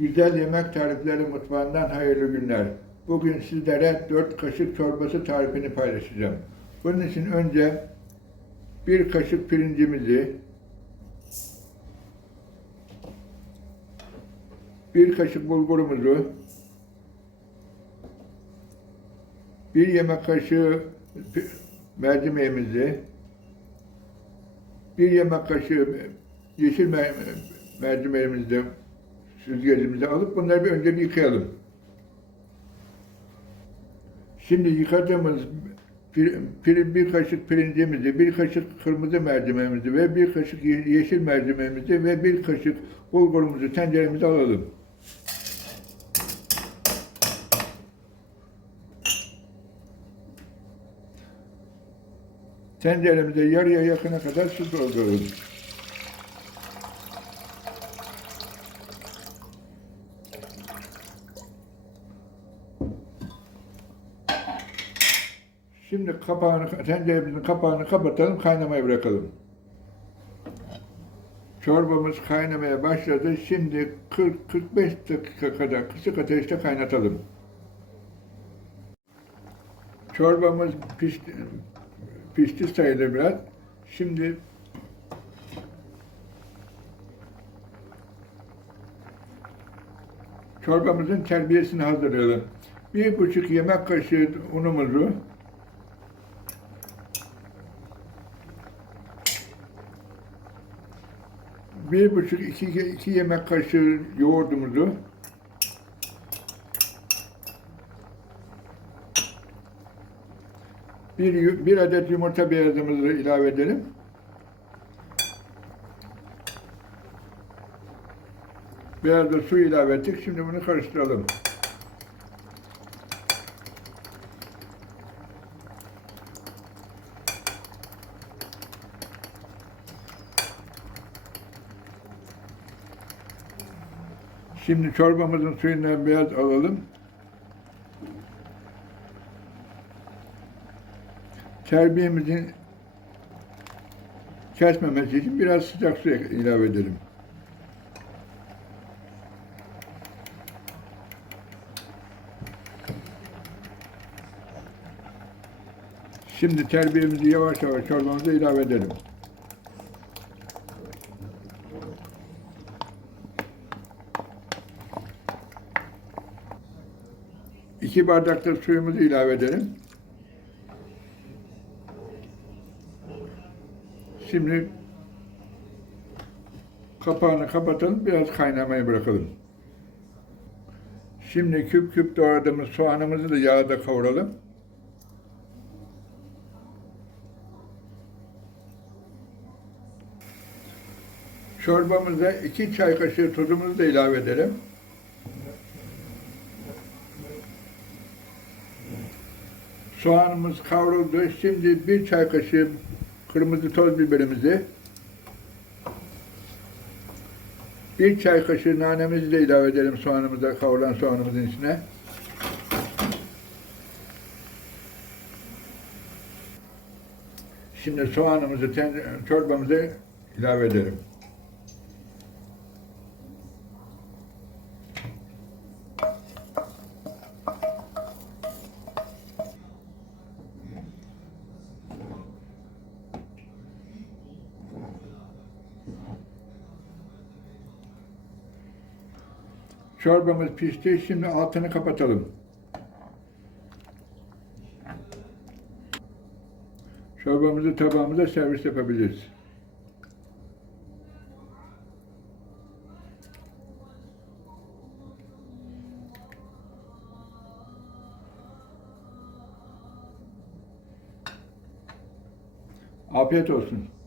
Güzel yemek tarifleri mutfağından hayırlı günler. Bugün sizlere 4 kaşık çorbası tarifini paylaşacağım. Bunun için önce bir kaşık pirincimizi, bir kaşık bulgurumuzu, bir yemek kaşığı mercimeğimizi, bir yemek kaşığı yeşil mer- mercimeğimizi de süzgecimize alıp bunları bir önce bir yıkayalım. Şimdi yıkadığımız pir, pir- bir kaşık pirincimizi, bir kaşık kırmızı mercimeğimizi ve bir kaşık ye- yeşil mercimeğimizi ve bir kaşık bulgurumuzu tenceremize alalım. Tenceremize yarıya yakına kadar su dolduralım. Şimdi kapağını, tenceremizin kapağını kapatalım, kaynamaya bırakalım. Çorbamız kaynamaya başladı. Şimdi 40-45 dakika kadar kısık ateşte kaynatalım. Çorbamız pişti, pişti sayılır biraz. Şimdi çorbamızın terbiyesini hazırlayalım. Bir buçuk yemek kaşığı unumuzu bir buçuk iki, iki yemek kaşığı yoğurdumuzu bir, bir adet yumurta beyazımızı ilave edelim. Biraz da su ilave ettik. Şimdi bunu karıştıralım. Şimdi çorbamızın suyundan biraz alalım. Terbiyemizin kesmemesi için biraz sıcak su ilave edelim. Şimdi terbiyemizi yavaş yavaş çorbamıza ilave edelim. İki bardak da suyumuzu ilave edelim. Şimdi kapağını kapatalım, biraz kaynamaya bırakalım. Şimdi küp küp doğradığımız soğanımızı da yağda kavuralım. Çorbamıza iki çay kaşığı tuzumuzu da ilave edelim. Soğanımız kavruldu. Şimdi bir çay kaşığı kırmızı toz biberimizi, bir çay kaşığı nanemizi de ilave edelim soğanımıza, kavrulan soğanımızın içine. Şimdi soğanımızı ten, çorbamıza ilave edelim. Çorbamız pişti. Şimdi altını kapatalım. Çorbamızı tabağımıza servis yapabiliriz. Afiyet olsun.